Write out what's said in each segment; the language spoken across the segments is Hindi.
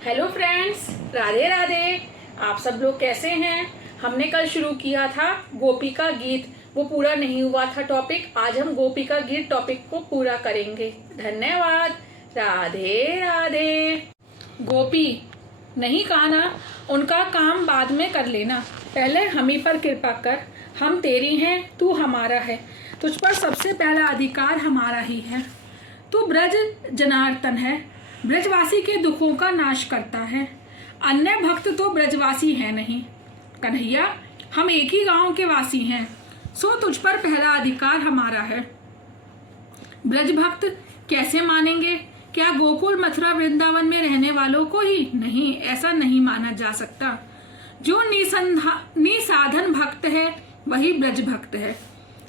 Hello friends, Radhe Radhe. आप सब लोग कैसे हैं? हमने कल शुरू किया था गोपी का गीत, वो पूरा नहीं हुआ था टॉपिक। आज हम गोपी का गीत टॉपिक को पूरा करेंगे। धन्यवाद। राधे राधे। गोपी नहीं कान्हा, उनका काम बाद में कर लेना, पहले हम ही पर कृपा कर। हम तेरी हैं, तू हमारा है, तुझ पर सबसे पहला अधिकार हमारा ही है। तू ब्रज जनार्दन है, ब्रजवासी के दुखों का नाश करता है। अन्य भक्त तो ब्रजवासी है नहीं। कन्हैया, हम एक ही गांव के वासी हैं, सो तुझ पर पहला अधिकार हमारा है। ब्रज भक्त कैसे मानेंगे? क्या गोकुल मथुरा वृंदावन में रहने वालों को ही? नहीं, ऐसा नहीं माना जा सकता। जो निसाधन भक्त है वही ब्रज भक्त है।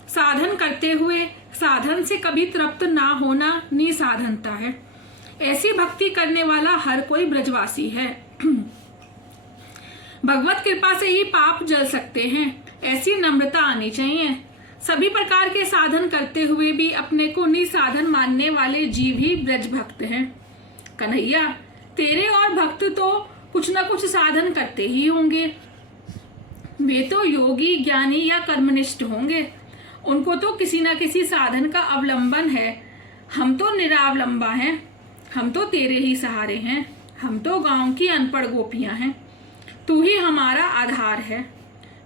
साधन करते हुए साधन से कभी तृप्त ना होना निसाधनता है। ऐसी भक्ति करने वाला हर कोई ब्रजवासी है। भगवत कृपा से ही पाप जल सकते हैं, ऐसी नम्रता आनी चाहिए। सभी प्रकार के साधन करते हुए भी अपने को निसाधन मानने वाले जीव ही ब्रज भक्त हैं। कन्हैया, तेरे और भक्त तो कुछ न कुछ साधन करते ही होंगे। वे तो योगी, ज्ञानी या कर्मनिष्ठ होंगे। उनको तो किसी न किसी साधन का अवलंबन है। हम तो निरावलंबा हैं, हम तो तेरे ही सहारे हैं। हम तो गांव की अनपढ़ गोपियां हैं, तू ही हमारा आधार है।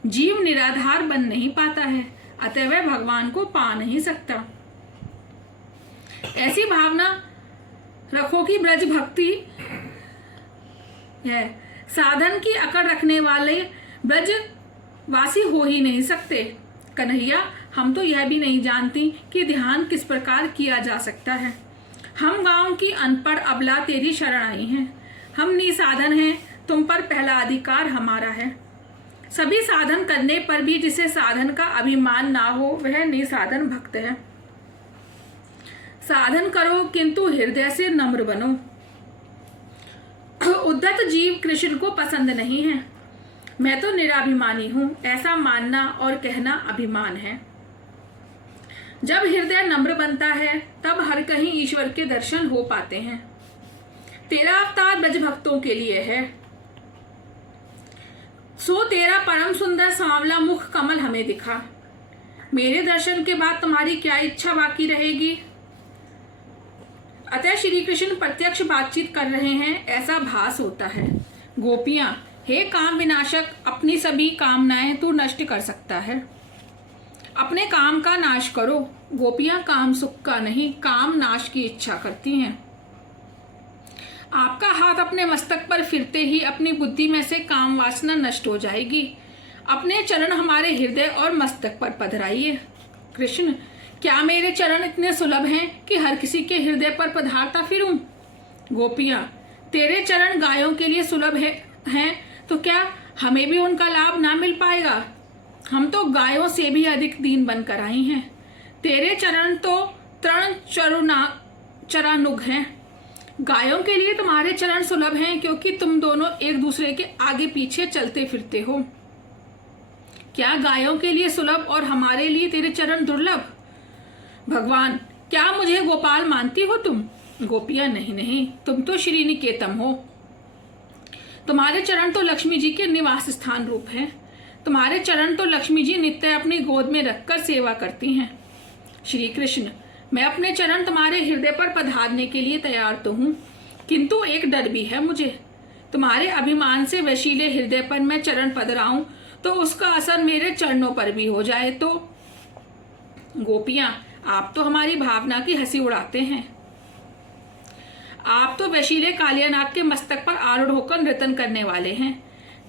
जीव निराधार बन नहीं पाता है, अतः वह भगवान को पा नहीं सकता। ऐसी भावना रखो कि ब्रज भक्ति है। साधन की अकड़ रखने वाले ब्रज वासी हो ही नहीं सकते। कन्हैया, हम तो यह भी नहीं जानती कि ध्यान किस प्रकार किया जा सकता है। हम गांव की अनपढ़ अबला तेरी शरण आई हैं। हम निसाधन हैं, तुम पर पहला अधिकार हमारा है। सभी साधन करने पर भी जिसे साधन का अभिमान ना हो वह निसाधन भक्त है। साधन करो किंतु हृदय से नम्र बनो। उद्धत जीव कृष्ण को पसंद नहीं है। मैं तो निराभिमानी हूं, ऐसा मानना और कहना अभिमान है। जब हृदय नम्र बनता है तब हर कहीं ईश्वर के दर्शन हो पाते हैं। तेरा अवतार ब्रज भक्तों के लिए है, सो तेरा परम सुंदर सांवला मुख कमल हमें दिखा। मेरे दर्शन के बाद तुम्हारी क्या इच्छा बाकी रहेगी? अतः श्री कृष्ण प्रत्यक्ष बातचीत कर रहे हैं, ऐसा भास होता है। गोपियां, हे काम विनाशक, अपनी सभी कामनाएं तू नष्ट कर सकता है। अपने काम का नाश करो। गोपियां काम सुख का नहीं, काम नाश की इच्छा करती हैं। आपका हाथ अपने मस्तक पर फिरते ही अपनी बुद्धि में से काम वासना नष्ट हो जाएगी। अपने चरण हमारे हृदय और मस्तक पर पधराइए। कृष्ण, क्या मेरे चरण इतने सुलभ हैं कि हर किसी के हृदय पर पधारता फिरूं? गोपियां, तेरे चरण गायों के लिए सुलभ हैं तो क्या हमें भी उनका लाभ ना मिल पाएगा? हम तो गायों से भी अधिक दीन बनकर आई हैं। तेरे चरण तो तृण चरानुग हैं। गायों के लिए तुम्हारे चरण सुलभ हैं क्योंकि तुम दोनों एक दूसरे के आगे पीछे चलते फिरते हो। क्या गायों के लिए सुलभ और हमारे लिए तेरे चरण दुर्लभ? भगवान, क्या मुझे गोपाल मानती हो तुम? गोपियां, नहीं नहीं, तुम तो श्री निकेतन हो। तुम्हारे चरण तो लक्ष्मी जी के निवास स्थान रूप हैं। तुम्हारे चरण तो लक्ष्मी जी नित्य अपनी गोद में रखकर सेवा करती हैं। श्री कृष्ण, मैं अपने चरण तुम्हारे हृदय पर पधारने के लिए तैयार तो हूँ, किंतु एक डर भी है मुझे। तुम्हारे अभिमान से वशीले हृदय पर मैं चरण पधराऊं तो उसका असर मेरे चरणों पर भी हो जाए तो? गोपियां, आप तो हमारी भावना की हंसी उड़ाते हैं। आप तो वशीले कालियानाग के मस्तक पर आरूढ़ होकर नृत्य करने वाले हैं।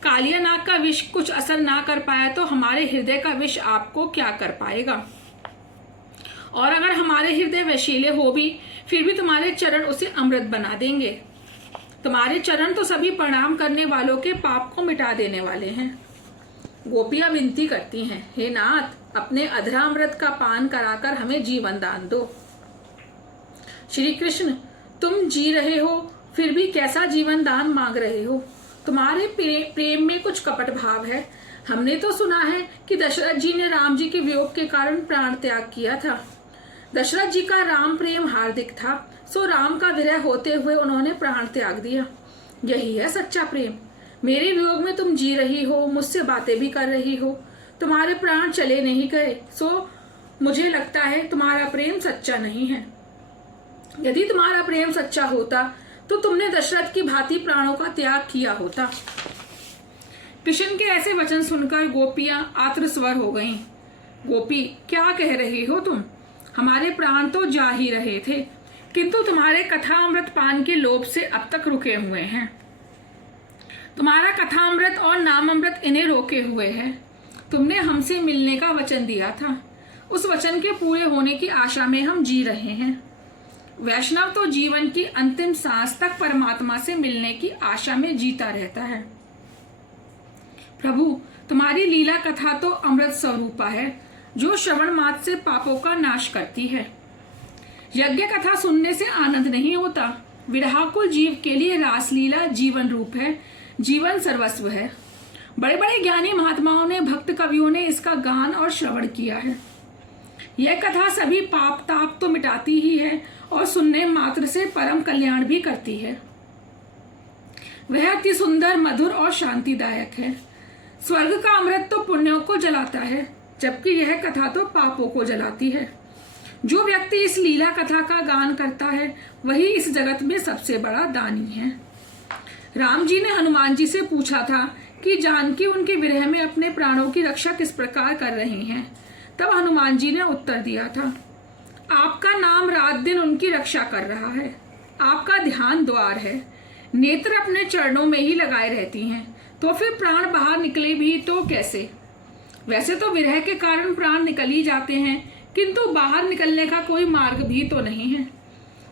कालियानाग का विष कुछ असर ना कर पाया तो हमारे हृदय का विष आपको क्या कर पाएगा? और अगर हमारे हृदय वशीले हो भी, फिर भी तुम्हारे चरण उसे अमृत बना देंगे। तुम्हारे चरण तो सभी प्रणाम करने वालों के पाप को मिटा देने वाले हैं। गोपियां विनती करती हैं, हे नाथ, अपने अधरामृत का पान कराकर हमें जीवन दान दो। श्री कृष्ण, तुम जी रहे हो फिर भी कैसा जीवन दान मांग रहे हो? तुम्हारे प्रेम में कुछ कपट भाव है। हमने तो सुना है कि दशरथ जी ने राम जी के वियोग के कारण प्राण त्याग किया था। दशरथ जी का राम प्रेम हार्दिक था, सो राम का विरह होते हुए उन्होंने प्राण त्याग दिया। यही है सच्चा प्रेम। मेरे वियोग में तुम जी रही हो, मुझसे बातें भी कर रही हो, तुम्हारे प्राण चले नहीं गए, सो मुझे लगता है तुम्हारा प्रेम सच्चा नहीं है। यदि तुम्हारा प्रेम सच्चा होता तो तुमने दशरथ की भांति प्राणों का त्याग किया होता। कृष्ण के ऐसे वचन सुनकर गोपियां आतुरस्वर हो गईं। गोपी, क्या कह रही हो तुम? हमारे प्राण तो जा ही रहे थे, किंतु तुम्हारे कथामृत पान के लोभ से अब तक रुके हुए हैं। तुम्हारा कथामृत और नामामृत इन्हें रोके हुए है। तुमने हमसे मिलने का वचन दिया था, उस वचन के पूरे होने की आशा में हम जी रहे हैं। वैष्णव तो जीवन की अंतिम सांस तक परमात्मा से मिलने की आशा में जीता रहता है। प्रभु, तुम्हारी लीला कथा तो अमृत स्वरूपा है, जो श्रवण मात्र से पापों का नाश करती है। यज्ञ कथा सुनने से आनंद नहीं होता। विरहाकुल जीव के लिए रासलीला जीवन रूप है, जीवन सर्वस्व है। बड़े बड़े ज्ञानी महात्माओं ने, भक्त कवियों ने इसका गान और श्रवण किया है। यह कथा सभी पाप ताप तो मिटाती ही है और सुनने मात्र से परम कल्याण भी करती है। वह अति सुंदर, मधुर और शांतिदायक है। स्वर्ग का अमृत तो पुण्यों को जलाता है, जबकि यह कथा तो पापों को जलाती है। जो व्यक्ति इस लीला कथा का गान करता है वही इस जगत में सबसे बड़ा दानी है। राम जी ने हनुमान जी से पूछा था कि जानकी उनके विरह में अपने प्राणों की रक्षा किस प्रकार कर रही हैं। तब हनुमान जी ने उत्तर दिया था, आपका नाम रात दिन उनकी रक्षा कर रहा है। आपका ध्यान द्वार है, नेत्र अपने चरणों में ही लगाए रहती हैं, तो फिर प्राण बाहर निकले भी तो कैसे? वैसे तो विरह के कारण प्राण निकल ही जाते हैं, किंतु बाहर निकलने का कोई मार्ग भी तो नहीं है।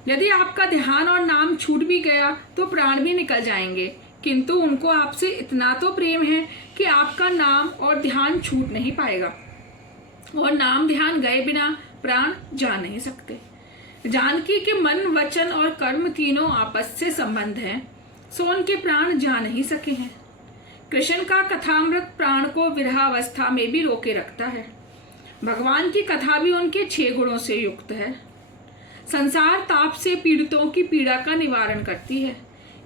यदि आपका ध्यान और नाम छूट भी गया तो प्राण भी निकल जाएंगे, किंतु उनको आपसे इतना तो प्रेम है कि आपका नाम और ध्यान छूट नहीं पाएगा, और नाम ध्यान गए बिना प्राण जा नहीं सकते। जानकी के मन, वचन और कर्म तीनों आपस से संबंध हैं, सो उनके प्राण जा नहीं सके हैं। कृष्ण का कथामृत प्राण को विरहावस्था में भी रोके रखता है। भगवान की कथा भी उनके 6 गुणों से युक्त है। संसार ताप से पीड़ितों की पीड़ा का निवारण करती है।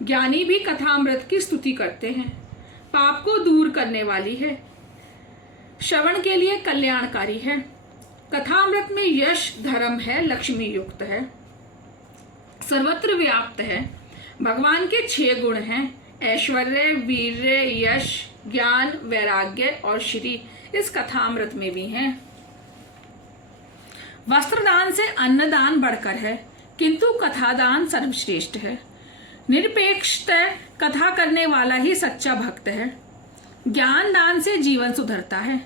ज्ञानी भी कथामृत की स्तुति करते हैं। पाप को दूर करने वाली है, श्रवण के लिए कल्याणकारी है। कथामृत में यश, धर्म है, लक्ष्मी युक्त है, सर्वत्र व्याप्त है। भगवान के 6 गुण हैं, ऐश्वर्य, वीर्य, यश, ज्ञान, वैराग्य और श्री इस कथामृत में भी हैं। वस्त्रदान से अन्नदान बढ़कर है, किंतु कथादान सर्वश्रेष्ठ है। निरपेक्षतः कथा करने वाला ही सच्चा भक्त है। ज्ञान दान से जीवन सुधरता है,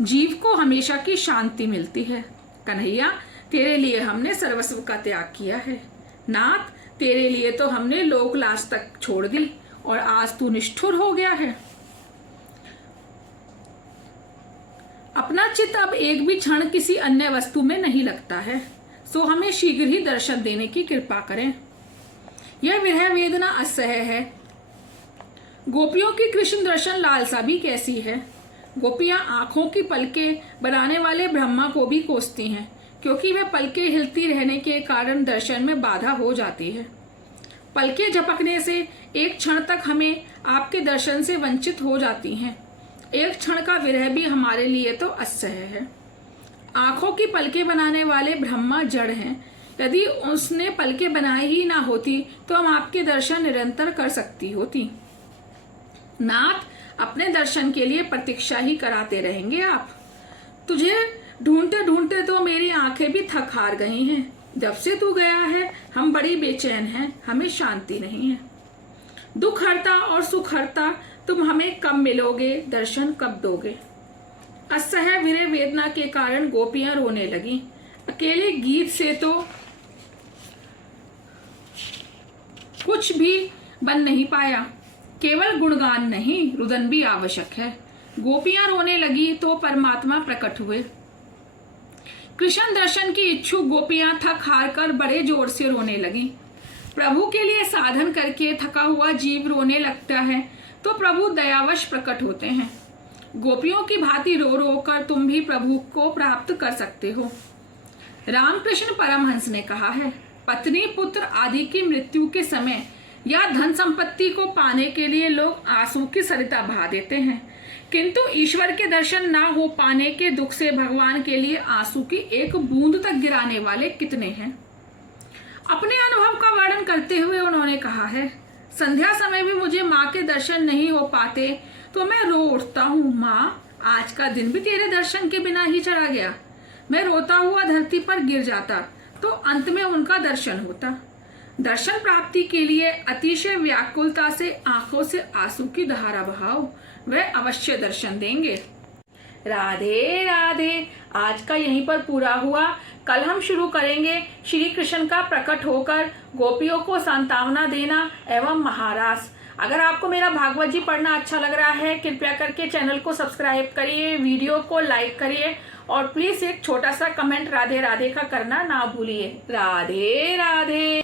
जीव को हमेशा की शांति मिलती है। कन्हैया, तेरे लिए हमने सर्वस्व का त्याग किया है। नाथ, तेरे लिए तो हमने लोक लाज तक छोड़ दी और आज तू निष्ठुर हो गया है। अपना चित्त अब एक भी क्षण किसी अन्य वस्तु में नहीं लगता है, सो हमें शीघ्र ही दर्शन देने की कृपा करें। यह विरह वेदना असह्य है। गोपियों की कृष्ण दर्शन लालसा भी कैसी है। गोपियां आंखों की पलकें बनाने वाले ब्रह्मा को भी कोसती हैं, क्योंकि वह पलकें हिलती रहने के कारण दर्शन में बाधा हो जाती है। पलकें झपकने से एक क्षण तक हमें आपके दर्शन से वंचित हो जाती हैं। एक क्षण का विरह भी हमारे लिए तो असह्य है। आंखों की पलकें बनाने वाले ब्रह्मा जड़ हैं। यदि उसने पलकें बनाई ही ना होती तो हम आपके दर्शन निरंतर कर सकती होती। नाथ, अपने दर्शन के लिए प्रतीक्षा ही कराते रहेंगे आप। तुझे ढूंढते ढूंढते तो मेरी आंखें भी थक हार गई हैं। जब से तू गया है हम बड़ी बेचैन हैं, हमें शांति नहीं है। दुख हरता और सुख हरता, तुम हमें कब मिलोगे, दर्शन कब दोगे। असह्य विरह वेदना के कारण गोपियां रोने लगी। अकेले गीत से तो कुछ भी बन नहीं पाया, केवल गुणगान नहीं रुदन भी आवश्यक है। गोपियां रोने लगी तो परमात्मा प्रकट हुए। कृष्ण दर्शन की इच्छुक गोपियां थक हार कर बड़े जोर से रोने लगी। प्रभु के लिए साधन करके थका हुआ जीव रोने लगता है तो प्रभु दयावश प्रकट होते हैं। गोपियों की भांति रो रो कर तुम भी प्रभु को प्राप्त कर सकते हो। रामकृष्ण परमहंस ने कहा है, पत्नी पुत्र आदि की मृत्यु के समय या धन संपत्ति को पाने के लिए लोग आंसू की सरिता बहा देते हैं, किंतु ईश्वर के दर्शन ना हो पाने के दुख से भगवान के लिए आंसू की एक बूंद तक गिराने वाले कितने हैं। अपने अनुभव का वर्णन करते हुए उन्होंने कहा है, संध्या समय भी मुझे माँ के दर्शन नहीं हो पाते तो मैं रो उठता हूँ, माँ आज का दिन भी तेरे दर्शन के बिना ही चला गया। मैं रोता हुआ धरती पर गिर जाता तो अंत में उनका दर्शन होता। दर्शन प्राप्ति के लिए अतिशय व्याकुलता से आंखों से आंसू की धारा बहाओ, वह अवश्य दर्शन देंगे। राधे राधे। आज का यहीं पर पूरा हुआ। कल हम शुरू करेंगे श्री कृष्ण का प्रकट होकर गोपियों को सांत्वना देना एवं महारास। अगर आपको मेरा भागवत जी पढ़ना अच्छा लग रहा है, कृपया करके चैनल को सब्सक्राइब करिए, वीडियो को लाइक करिए और प्लीज एक छोटा सा कमेंट राधे राधे का करना ना भूलिए। राधे राधे।